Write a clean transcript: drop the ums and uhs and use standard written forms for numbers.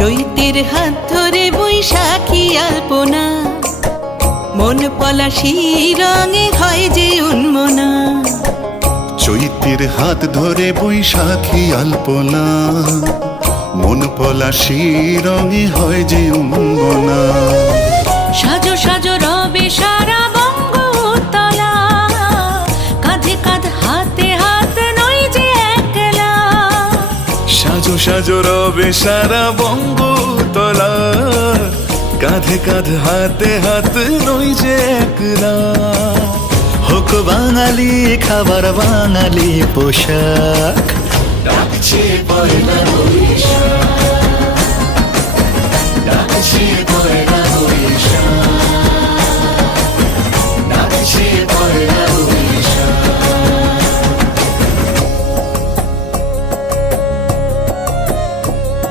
চৈতের হাত ধরে বৈশাখী আলপনা, মন পলাশি রঙে হয় যে উন্মনা। চৈতের হাত ধরে বৈশাখী আলপনা, মন পলাশি রঙে হয় যে উন্মনা। সাজো সাজো রবে সারা বঙ্গতলা, কাঁধে কাঁধ হাতে হাত নই যে একলা। সাজো সাজো রবে সারা বঙ্গতলা, কাঁধে কাঁধ হাতে হাত নই যে একলা। হোক বাঙালি খাবার বাঙালি পোশাক, ডাকছে পয়লা বৈশাখ।